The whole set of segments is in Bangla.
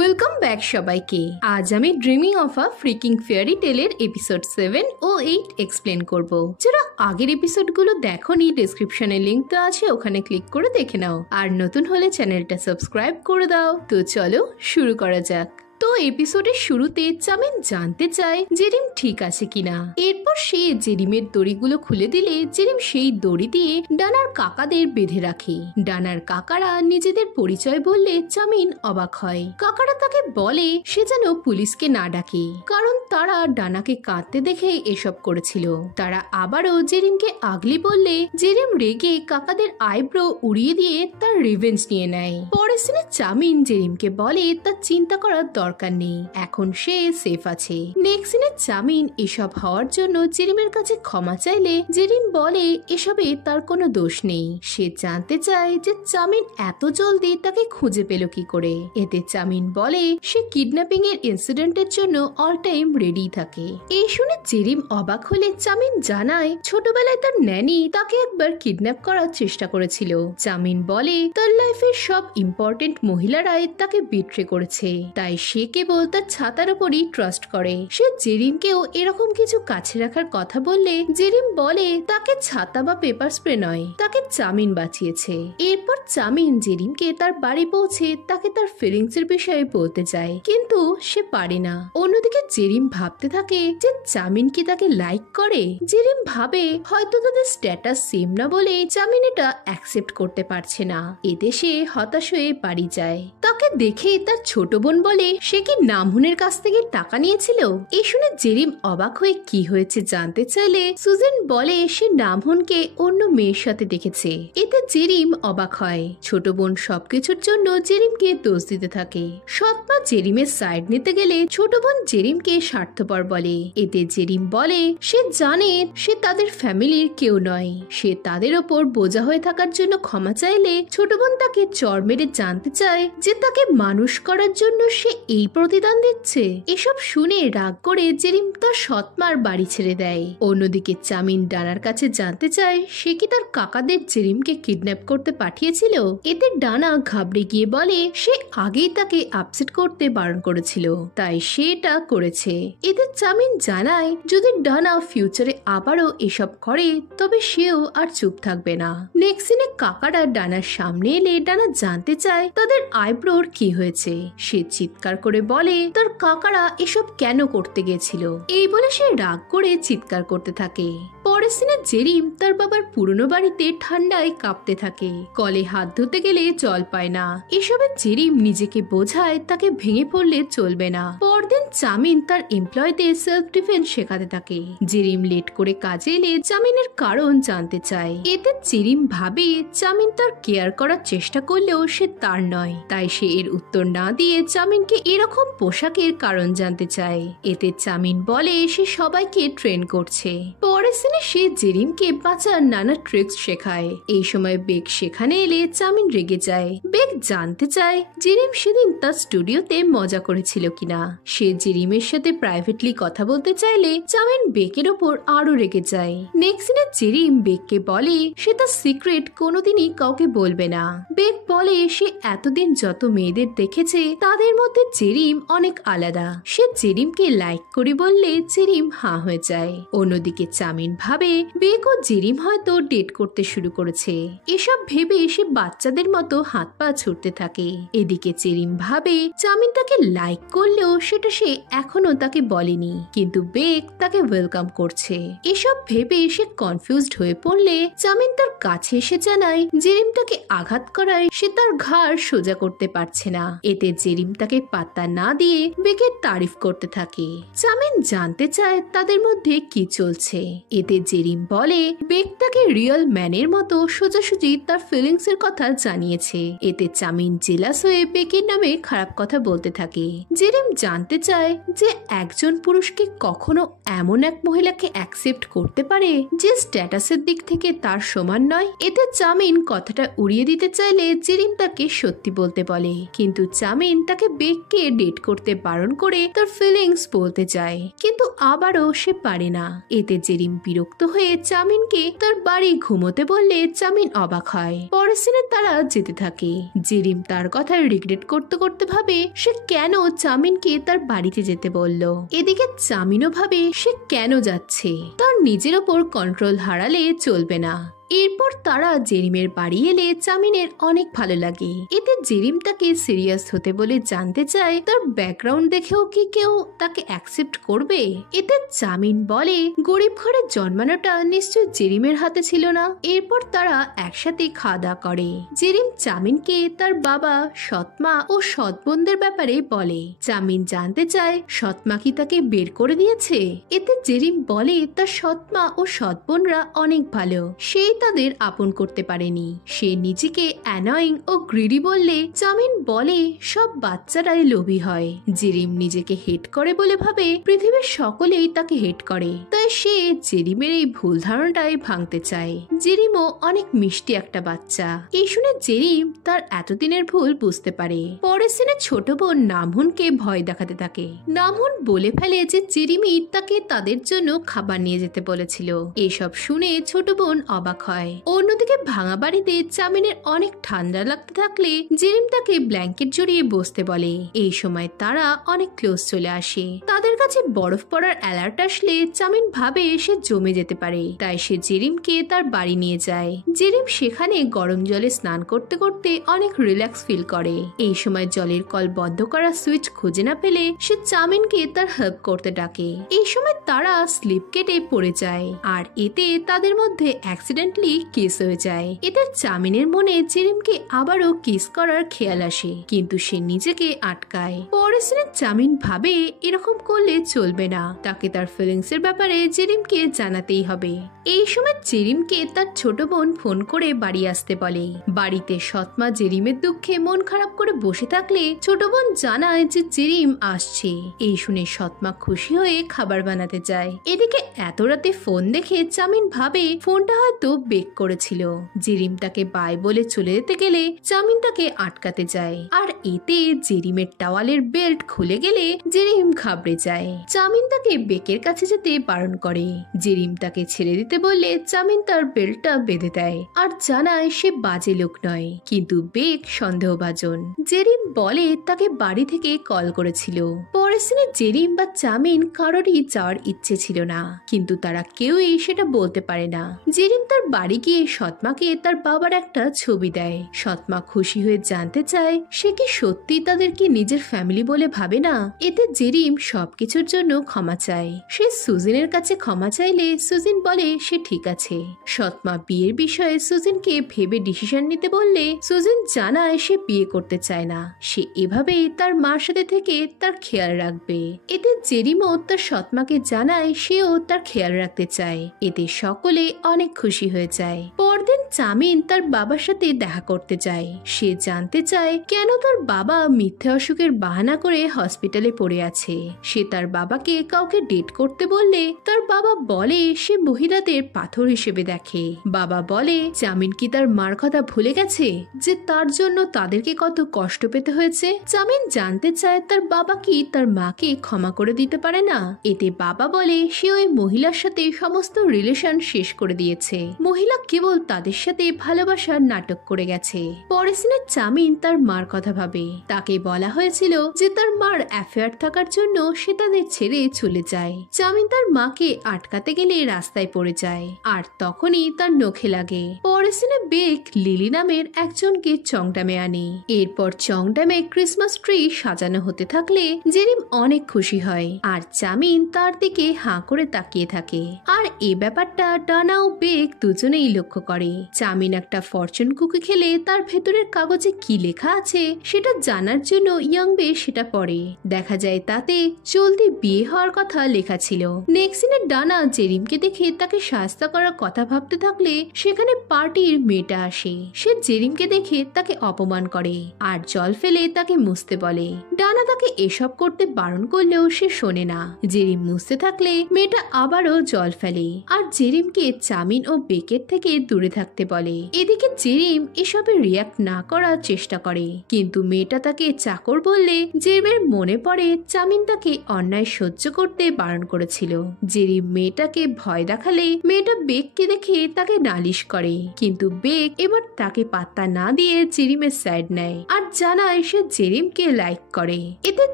ওয়েলকাম ব্যাক সবাইকে। আজ আমি dreaming of a freaking fairy টেলের এপিসোড 7 ও 8 এক্সপ্লেন করব। যারা আগের এপিসোডগুলো দেখোনি, ডেসক্রিপশনে লিংক দেওয়া আছে, ওখানে ক্লিক করে দেখে নাও। আর নতুন হলে চ্যানেলটা সাবস্ক্রাইব করে দাও। তো চলো শুরু করা যাক। তো এপিসোডের শুরুতে চামিন জানতে চায় জেরিম ঠিক আছে কিনা। এরপর সে জেরিমের দড়িগুলো খুলে দিলে জেরিম সেই দড়ি দিয়ে ডানার কাকাদের বেঁধে রাখে। ডানার কাকারা নিজেদের পরিচয় বললে চামিন অবাক হয়। কাকারা তাকে বলে সে যেন পুলিশকে না ডাকে, কারণ তারা ডানাকে কাঁদতে দেখে এসব করেছিল। তারা আবারও জেরিমকে আগলি বললে জেরিম রেগে কাকাদের আইব্রো উড়িয়ে দিয়ে তার রিভেঞ্জ নিয়ে নেয়। পরের সিনে চামিন জেরিমকে বলে তার চিন্তা করার দরকার নেই, এখন সে সেফ আছে। নেক্সট সিনে চামিন এসব হওয়ার জন্য জেরিমের কাছে ক্ষমা চাইলে জেরিম বলে এসবে তার কোনো দোষ নেই। সে জানতে চায় যে চামিন এত জলদি তাকে খুঁজে পেল কি করে। এতে চামিন বলে সে কিডন্যাপিং এর ইনসিডেন্টের জন্য অল টাইম রেডি থাকে। এই শুনে জেরিম অবাক হলে চামিন জানায় ছোটবেলায় তার ন্যানি তাকে একবার কিডন্যাপ করার চেষ্টা করেছিল। চামিন বলে তার লাইফের সব ইম্পর্টেন্ট মহিলারাই তাকে বিট্রে করেছে, তাই সে কেবল তার ছাতার উপরই ট্রাস্ট করে। সে জেরিমকেও এরকম কিছু কাছে রাখার কথা বললে জেরিম বলে তাকে ছাতা বা পেপার স্প্রে নয়, তাকে চামিন বাঁচিয়েছে। এরপর চামিন জেরিমকে তার বাড়ি পৌঁছে তাকে তার ফিলিংস এর বিষয়ে বলতে চায়, কিন্তু সে পারে না। অন্যদিকে জেরিম ভাবতে থাকে যে চামিন কি তাকে লাইক করে। জেরিম ভাবে হয়তো তাদের স্ট্যাটাস সেম না বলে চামিন এটা অ্যাকসেপ্ট করতে পারছে না। এতে সে হতাশ হয়ে বাড়ি যায়। তাকে দেখে তার ছোট বোন বলে সে কি নামহুনের কাছ থেকে টাকা নিয়েছিল। এই শুনে জেরিম অবাক হয়ে কি হয়েছে জানতে চাইলে সুজেন বলে সে নামহুনকে অন্য মেয়ের সাথে দেখেছে। এতে জেরিম অবাক হয়। ছোট বোন সবকিছুর জন্য জেরিমকে দোষ দিতে থাকে। সৎমা জেরিমের সাইড নিতে গেলে ছোট বোন জেরিমকে স্বার্থপর বলে। এতে জেরিম বলে সে জানে সে তাদের ফ্যামিলির কেউ নয়, সে তাদের ওপর বোঝা হয়ে থাকার জন্য ক্ষমা চাইলে ছোট বোন তাকে চড় মেরে জানতে চায় যে তাকে মানুষ করার জন্য সে এই প্রতিদান দিচ্ছে। এসব শুনে রাগ করে জেরিম তার সৎমার বাড়ি ছেড়ে দেয়। অন্যদিকে চামিন ডানার কাছে জানতে চায় সে কি তার কাকাদের জেরিমকে কিডন্যাপ করতে পাঠিয়েছিল। এতে ডানা ঘাবড়ে গিয়ে বলে সে আগেই তাকে আপসেট করতে বারণ করেছিল, তাই সে এটা করেছে। এতে চামিন জানায় যদি ডানা ফিউচারে আবারও এসব করে তবে সেও আর চুপ থাকবে না। নেক্সট সিনে কাকারা ডানার সামনে এলে ডানা জানতে চায় তাদের আইব্রোর কি হয়েছে। সে চিৎকার করে বলে তার কাকারা এসব কেন করতে গেছিল। এই বলে সে রাগ করে চিৎকার করতে থাকে। পরের সিনে জেরিম তার বাবার পুরনো বাড়িতে ঠান্ডায় কাঁপতে থাকে। কলে হাত ধুতে গেলে জল পায় না। এসবে জেরিম নিজেকে বোঝায় তাকে ভেঙে পড়লে চলবে না। পরদিন চামিন তার এমপ্লয়ীদের সেলফ ডিফেন্স শেখাতে থাকে। জেরিম লেট করে কাজে এলে চামিনের কারণ জানতে চায়। এতে জেরিম ভাবে চামিন তার কেয়ার করার চেষ্টা করলেও সে তার নয়, তাই সে এর উত্তর না দিয়ে চামিনকে এরকম পোশাকের কারণ জানতে চায়। এতে চামিন বলে সে সবাইকে ট্রেন করছে। পরের সিনে সে জেরিমকে বাঁচার নানা ট্রিক্স শেখায়। এই সময় বেক সেখানে এলে চামিন রেগে যায়। বেক জানতে চায় জেরিম সেদিন তার স্টুডিওতে মজা করেছিল কিনা। সে জেরিমের সাথে প্রাইভেটলি কথা বলতে চাইলে চামিন বেকের ওপর আরো রেগে যায়। নেক্সট সিনে জেরিম বেককে বলে সে তার সিক্রেট কোনোদিনই কাউকে বলবে না। বেক বলে সে এতদিন যত মেয়েদের দেখেছে তাদের মধ্যে জেরিম অনেক আলাদা। সে জেরিমকে লাইক করে বললে জেরিম হাঁ হয়ে যায়। অন্যদিকে চামিন ভাবে বেক ও জেরিম হয়তো ডেট করতে শুরু করেছে। এসব ভেবে সে বাচ্চাদের মতো হাত পা ছুটতে থাকে। এদিকে জেরিম ভাবে চামিন তাকে লাইক করলেও সেটা সে এখনো তাকে বলেনি, কিন্তু বেক তাকে ওয়েলকাম করছে। এসব ভেবে সে কনফিউজড হয়ে পড়লে চামিন তার কাছে এসে জানায় জেরিম তাকে আঘাত করায় সে তার ঘাড় সোজা করতে পারছে না। এতে জেরিম তাকে পাত্তা না দিয়ে বেকের তারিফ করতে থাকে। চামিন জানতে চায় তাদের মধ্যে কি চলছে। এতে জেরিম বলে বেক তাকে রিয়েল ম্যানের মতো সোজাসুজি তার ফিলিংস এর কথা জানিয়েছে। এতে চামিন জেলাস হয়ে বেকের নামে খারাপ কথা বলতে থাকে। জেরিম জানতে চায় যে একজন পুরুষকে কখনো এমন এক মহিলাকে অ্যাকসেপ্ট করতে পারে যে স্ট্যাটাসের দিক থেকে তার সমান নয়। এতে চামিন কথাটা উড়িয়ে দিতে চাইলে জেরিম তাকে সত্যি বলতে বলে, কিন্তু চামিন তাকে বেককে ডেট করতে বারণ করে তার ফিলিংস বলতে চায়, কিন্তু আবারও সে পারে না। এতে জেরিম বিরক্ত শক্ত হয়ে চামিনকে তার বাড়ি ঘুমোতে বললে চামিন অবাক হয়। পরের সিনে তারা যেতে থাকে। জেরিম তার কথা রিগ্রেট করতে করতে ভাবে সে কেন চামিনকে তার বাড়িতে যেতে বলল। এদিকে চামিনও ভাবে সে কেন যাচ্ছে, তার নিজের ওপর কন্ট্রোল হারালে চলবে না। এরপর তারা জেরিমের বাড়ি এলে চামিনের অনেক ভালো লাগে। এতে জেরিম তাকে সিরিয়াস হতে বলে জানতে চায় তার ব্যাকগ্রাউন্ড দেখেও কি কেউ তাকে অ্যাকসেপ্ট করবে। এতে চামিন বলে গরিব ঘরে জন্মানোটা নিশ্চয় জেরিমের হাতে ছিল না। এরপর তারা একসাথে খাওয়া দাওয়া করে। জেরিম চামিনকে তার বাবা, সৎমা ও সৎ বোনদের ব্যাপারে বলে। চামিন জানতে চায় সৎমা কি তাকে বের করে দিয়েছে। এতে জেরিম বলে তার সৎমা ও সৎ বোনরা অনেক ভালো, সেই তাদের আপন করতে পারেনি। সে নিজেকে অ্যানয়িং ও গ্রিডি বললে চামিন বলে সব বাচ্চারাই লোভী হয়। জেরিম নিজেকে হেট করে বলে ভাবে পৃথিবীর সকলেই তাকে হেট করে, তাই সে জেরিমের এই ভুল ধারণাটাই ভাঙতে চায়। জেরিমও অনেক মিষ্টি একটা বাচ্চা। এই শুনে জেরিম তার এতদিনের ভুল বুঝতে পারে। পরের সিনে ছোট বোন নামহুনকে ভয় দেখাতে থাকে। নামহুন বলে ফেলে যে জেরিমি তাকে তাদের জন্য খাবার নিয়ে যেতে বলেছিল। এসব শুনে ছোট বোন অবাক হয়। অন্যদিকে ভাঙা বাড়িতে চামিনের অনেক ঠান্ডা লাগতে থাকলে জেরিম তাকে ব্ল্যাঙ্কেট জড়িয়ে বসতে বলে। এই সময় তারা অনেক ক্লোজ চলে আসে। তাদের কাছে বরফ পড়ার অ্যালার্ট আসলে চামিন ভাবে সে জমে যেতে পারে, তাই সে জেরিমকে তার বাড়ি নিয়ে যায়। জেরিম সেখানে গরম জলে স্নান করতে করতে অনেক রিল্যাক্স ফিল করে। এই সময় জলের কল বন্ধ করার সুইচ খুঁজে না পেলে সে চামিনকে তার হেল্প করতে ডাকে। এই সময় তারা স্লিপ কেটে পড়ে যায় আর এতে তাদের মধ্যে অ্যাক্সিডেন্টলি কিস হয়ে যায়। এতে চামিনের মনে জেরিমকে আবারও কিস করার খেয়াল আসে, কিন্তু সে নিজেকে আটকায়। পরের সিনে চামিন ভাবে এরকম করলে চলবে না, তাকে তার ফিলিংস এর ব্যাপারে জেরিমকে জানাতেই হবে। এই সময় জেরিমকে তার ছোট বোন ফোন করে বাড়ি আসতে বলে। বাড়িতে সৎমা জেরিমের দুঃখে মন খারাপ করে বসে থাকলে ছোট বোন জানায় যে জেরিম আসছে। এই শুনে সৎমা খুশি হয়ে খাবার বানাতে যায়। এদিকে এত রাতে ফোন দেখে চামিন ভাবে ফোনটা হয়তো বেক করেছিল। জেরিম তাকে বাই বলে চলে যেতে গেলে চামিন তাকে আটকাতে যায়, আর এতে জেরিমের টাওয়ালের বেল্ট খুলে গেলে জেরিম ঘাবড়ে যায়। চামিন তাকে বেকের কাছে যেতে বারণ করে। জেরিম তাকে ছেড়ে দিতে বললে চামিন তার বেল্টটা বেঁধে দেয় আর জানায় সে বাজে লোক নয়, কিন্তু বেক সন্দেহভাজন। জেরিম বলে তাকে বাড়ি থেকে কল করেছিল। পরের সিনে জেরিম বা চামিন কারোরই যাওয়ার ইচ্ছে ছিল না, কিন্তু তারা কেউই সেটা বলতে পারে না। জেরিম তার বাড়ি গিয়ে সৎমাকে তার বাবার একটা ছবি দেয়। সৎমা খুশি হয়ে জানতে চায় সে কি সত্যি তাদেরকে নিজের ফ্যামিলি বলে ভাবে না। এতে জেরিম সবকিছুর জন্য ক্ষমা চায়। সে সুজিনের কাছে ক্ষমা চাইলে সুজিন বলে সে ঠিক আছে। সৎমা বিয়ের বিষয়ে সুজিনকে ভেবে ডিসিশন নিতে বললে সুজিন জানায় সে বিয়ে করতে চায় না, সে এভাবেই তার মার সাথে থেকে তার খেয়াল রাখবে। এতে জেরিমও তার সৎমাকে জানায় সেও তার খেয়াল রাখতে চায়। এতে সকলে অনেক খুশি হয়ে যায়। পরদিন চামিন তার বাবার সাথে দেখা করতে যায়। সে জানতে চায় কেন তার বাবা মিথ্যে অসুখের বাহানা করে হসপিটালে পড়ে আছে। সে তার বাবাকে কাউকে ডেট করতে বললে তার বাবা বলে সে মহিলাদের পাথর হিসেবে দেখে। বাবা বলে চামিন কি তার মার কথা ভুলে গেছে যে তার জন্য তাদেরকে কত কষ্ট পেতে হয়েছে। চামিন জানতে চায় তার বাবা কি তার মাকে ক্ষমা করে দিতে পারে না। এতে বাবা বলে সে ওই মহিলার সাথে সমস্ত রিলেশন শেষ করে দিয়েছে। মহিলা কেবল তাদের সাথে ভালোবাসার নাটক করে গেছে। পরের সিনে চামিন তার মার কথা ভাবে। তাকে বলা হয়েছিল যে তার মার অ্যাফেয়ার থাকার জন্য সে তাদের ছেড়ে চলে যায়। চামিন তার মাকে আটকাতে গেলে রাস্তায় পড়ে যায় আর তখনই তার নখে লাগে। পরের সিনে বেক লিলি নামের একজনকে চংডামে আনে। এরপর চংডামে ক্রিসমাস ট্রি সাজানো হতে থাকলে জেরিম অনেক খুশি হয় আর চামিন তার দিকে হাঁ করে তাকিয়ে থাকে। আর এই ব্যাপারটা ডানা ও বেক দুজনেই লক্ষ্য করে। চামিন একটা ফরচুন কুকি খেলে তার ভেতরের কাগজে কি লেখা আছে সেটা জানার জন্য ইয়াংবে সেটা পড়ে। দেখা যায় তাতে জলদি বিয়ে হওয়ার কথা লেখা ছিল। নেক্সট সিনে ডানা জেরিমকে দেখে তাকে সাহায্য করার কথা ভাবতে থাকলে সেখানে পার্টির মেয়েটা আসে। সে জেরিমকে দেখে তাকে অপমান করে আর জল ফেলে তাকে মুছতে বলে। ডানা তাকে এসব করতে বারণ করলেও সে শোনে না। জেরিম মুছতে থাকলে মেয়েটা আবারও জল ফেলে আর জেরিমকে চামিন ও বেকে বেকের থেকে দূরে থাকতে বলে। এদিকে জেরিম এসবে রিয়াক্ট না করার চেষ্টা করে, কিন্তু মেয়েটা তাকে চাকর বললে জেরিমের মনে পড়ে চামিন তাকে অন্যায় সহ্য করতে বারণ করেছিল। জেরিম মেয়েটাকে ভয় দেখালে মেয়েটা বেককে দেখে তাকে নালিশ করে, কিন্তু বেক এবার তাকে পাত্তা না দিয়ে জেরিমের সাইড নেয় আর জানায় সে জেরিমকে লাইক করে। এতে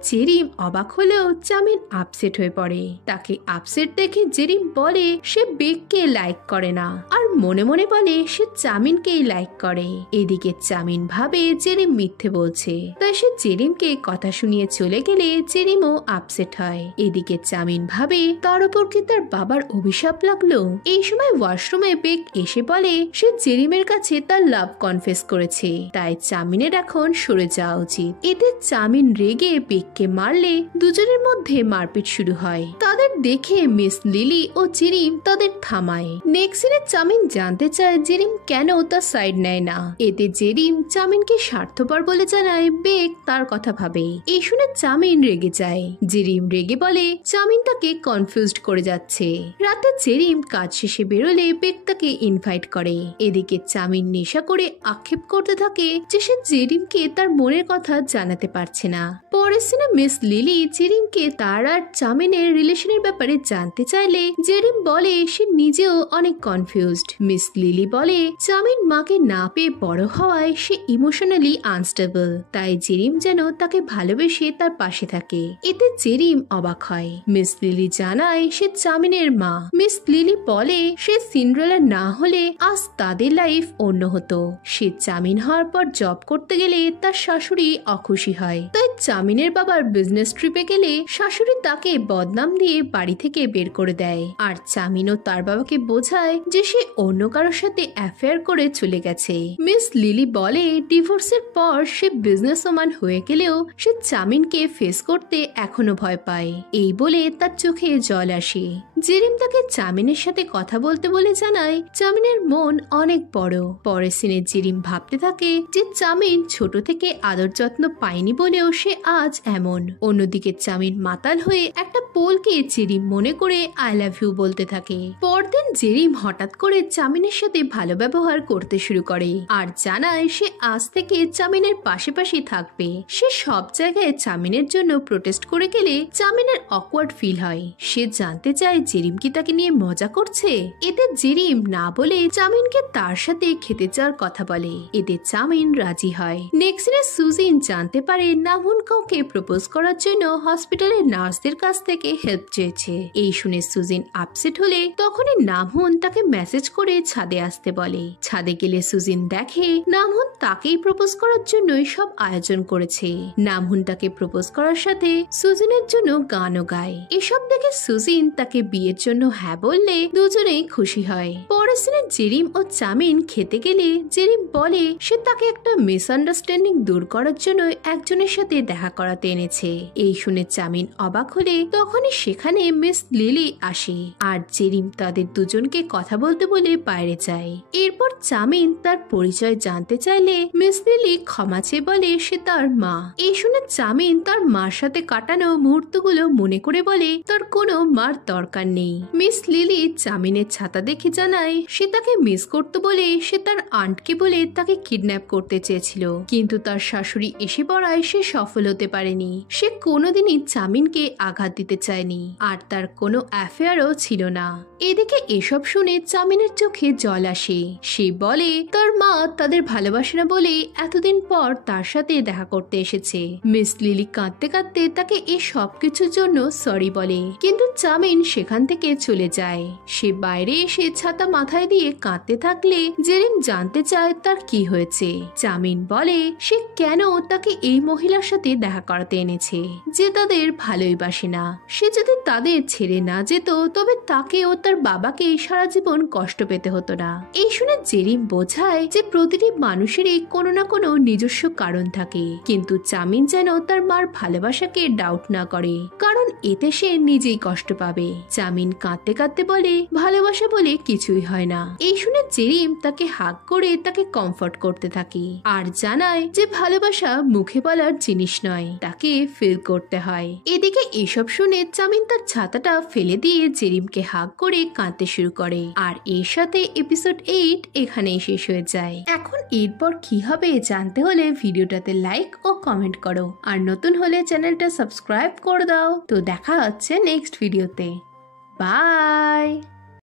জেরিম অবাক হলেও চামিন আপসেট হয়ে পড়ে। তাকে আপসেট দেখে জেরিম বলে সে বেককে লাইক করে না আর মনে মনে বলে সে চামিনকেই লাইক করে। এদিকে চামিন ভাবে জেরিম মিথ্যে বলছে, তাই সে জেরিমকে কথা শুনিয়ে চলে গেলে জেরিমও আপসেট হয়। এদিকে চামিন ভাবে তার উপর কি তার বাবার অভিশাপ লাগলো। এই সময় ওয়াশরুমে বেক এসে বলে সে জেরিমের কাছে তার লাভ কনফেস করেছে, তাই চামিনের এখন সরে যাওয়া উচিত। এতে চামিন রেগে বেককে মারলে দুজনের মধ্যে মারপিট শুরু হয়। তাদের দেখে মিস লিলি ও জেরিম তাদের থামায়। নেক্সট সিনে চামিন জানতে চায় জেরিম কেন তার সাইড নেয় না। এতে জেরিম চামিনকে স্বার্থপর বলে জানায় বেক তার কথা ভাবে। এই শুনে চামিন রেগে যায়। জেরিম রেগে বলে চামিন তাকে কনফিউজড করে যাচ্ছে। রাতে জেরিম কাজ শেষে বেরোলে বেক তাকে ইনভাইট করে। এদিকে চামিন নেশা করে আক্ষেপ করতে থাকে যে সে জেরিমকে তার মনের কথা জানাতে পারছে না। পরের সিনে মিস লিলি জেরিমকে তার আর চামিনের রিলেশনের ব্যাপারে জানতে চাইলে জেরিম বলে সে নিজেও অনেক কনফিউজড। মিস লিলি বলে চামিন মাকে না পেয়ে বড় হওয়ায় সে ইমোশনালি আনস্টেবল, তাই জেরিম যেন তাকে ভালোবেসে তার পাশে থাকে। এতে জেরিম অবাক হয়। মিস লিলি জানায় সে চামিনের মা। মিস লিলি বলে সে সিন্ড্রেলা না হলে আজ তাদের লাইফ অন্য হতো। সে চামিন হওয়ার পর জব করতে গেলে তার শাশুড়ি অখুশি হয়, তাই চামিনের বাবার বিজনেস ট্রিপে গেলে শাশুড়ি তাকে বদনাম দিয়ে বাড়ি থেকে বের করে দেয়। আর চামিনও তার বাবাকে বোঝায় যে সে অন্য কারোর সাথে অ্যাফেয়ার করে চলে গেছে। মিস লিলি বলে ডিভোর্সের পর সে বিজনেসম্যান হয়ে গেলেও সে চামিনকে ফেস করতে এখনো ভয় পায়। এই বলে তার চোখে জল আসে। জেরিম তাকে চামিনের সাথে কথা বলতে বলে জানায় চামিনের মন অনেক বড়। পরের সিনে জেরিম ভাবতে থাকে যে চামিন ছোট থেকে আদর যত্ন পায়নি বলেও সে আজ এমন। অন্যদিকে চামিন মাতাল হয়ে একটা পোলকে জেরিম মনে করে আই লাভ ইউ বলতে থাকে। পরদিন জেরিম হঠাৎ করে চামিনের সাথে ভালো ব্যবহার করতে শুরু করে আর জানায় সে আজ থেকে চামিনের পাশে থাকবে। সে সব জায়গায় চামিনের জন্য প্রোটেস্ট করে গেলে চামিনের অকওয়ার্ড ফিল হয়। সে জানতে চায় জেরিম কি তাকে নিয়ে মজা করছে। এতে জেরিম না বলে চামিনকে তার সাথে খেতে যাওয়ার কথা বলে। এতে চামিন রাজি হয়। নেক্সট দিনে সুজিন জানতে পারে নামুন কাউকে প্রপোজ করার জন্য হসপিটালের নার্সদের কাছ থেকে হেল্প চেয়েছে। এই শুনে সুজিন আপসেট হলে তখনই নামহুন তাকে মেসেজ করে ছাদে আসতে বলে। ছাদে গেলে সুজিন দেখে নামহুন তাকেই প্রপোজ করার জন্যই সব আয়োজন করেছে। নামহুন তাকে প্রপোজ করার সাথে সুজিনের জন্য গানও গায়। এসব দেখে সুজিন তাকে বিয়ের জন্য হ্যাঁ বললে দুজনেই খুশি হয়। পরের সিনে জেরিম ও চামিন খেতে গেলে জেরিম বলে সে তাকে একটা মিসআন্ডারস্ট্যান্ডিং দূর করার জন্য একজনের সাথে দেখা করাতে এনেছে। এই শুনে চামিন অবাক হলে তখনই সেখানে মিস লিলি আসে আর জেরিম তাদের দুজনকে কথা বলতে বলে বাইরে যায়। এরপর চামিন তার পরিচয় জানতে চাইলে মিস লিলি ক্ষমা চেয়ে বলে সে তার মা। এই শুনে চামিন তার মার সাথে কাটানো মুহূর্তগুলো মনে করে বলে তার কোনো মার দরকার নেই। মিস লিলি চামিনের ছাতা দেখে জানায় সে তাকে মিস করতে বলে সে তার আন্টকে বলে তাকে কিডন্যাপ করতে চেয়েছিল, কিন্তু তার শাশুড়ি এসে পড়ায় সে সফল হতে পারেনি। সে কোনোদিনই চামিনকে আঘাত দিতে চায়নি আর তার কোনো অ্যাফেয়ারও ছিল না। এদিকে এসব শুনে চামিনের চোখে জল আসে। সে বলে তার মা তাদের ভালোবাসে না বলে এতদিন পর তার সাথে দেখা করতে এসেছে। মিস লিলি কাঁদতে কাঁদতে তাকে এই সবকিছুর জন্য সরি বলে, কিন্তু চামিন সেখান থেকে চলে যায়। সে বাইরে এসে ছাতা মাথায় দিয়ে কাঁদতে থাকলে জেরিম জানতে চায় তার কি হয়েছে। চামিন বলে সে কেন তাকে এই মহিলার সাথে দেখা করাতে এনেছে যে তাদের ভালোই বাসে না। সে যদি তাদের ছেড়ে না যেত তবে তাকে ও তার বাবাকে সারা জীবন কষ্ট পেতে হতো না। এই শুনে জেরিম বোঝায় যে প্রতিটি মানুষেরই কোনো না কোনো নিজস্ব কারণ থাকে, কিন্তু চামিন যেন তার মার ভালোবাসাকে ডাউট না করে, কারণ এতে সে নিজেই কষ্ট পাবে। চামিন কাঁদতে কাঁদতে বলে ভালোবাসা বলে কিছুই হয় না। এই শুনে জেরিম তাকে হাগ করে তাকে কমফর্ট করতে থাকে আর জানায় যে ভালোবাসা মুখে বলার জিনিস নয়, তাকে ফিল করতে হয়। এদিকে এসব শুনে চামিন তার ছাতাটা ফেলে দিয়ে জেরিমকে হাগ করে কাঁদতে শুরু করে। আর এর সাথে এপিসোড 8 এখানেই শেষ হয়ে যায়। এখন এরপর কি হবে জানতে হলে ভিডিওটাতে লাইক ও কমেন্ট করো, আর নতুন হলে চ্যানেলটা সাবস্ক্রাইব করে দাও। তো দেখা হচ্ছে নেক্সট ভিডিওতে। বাই।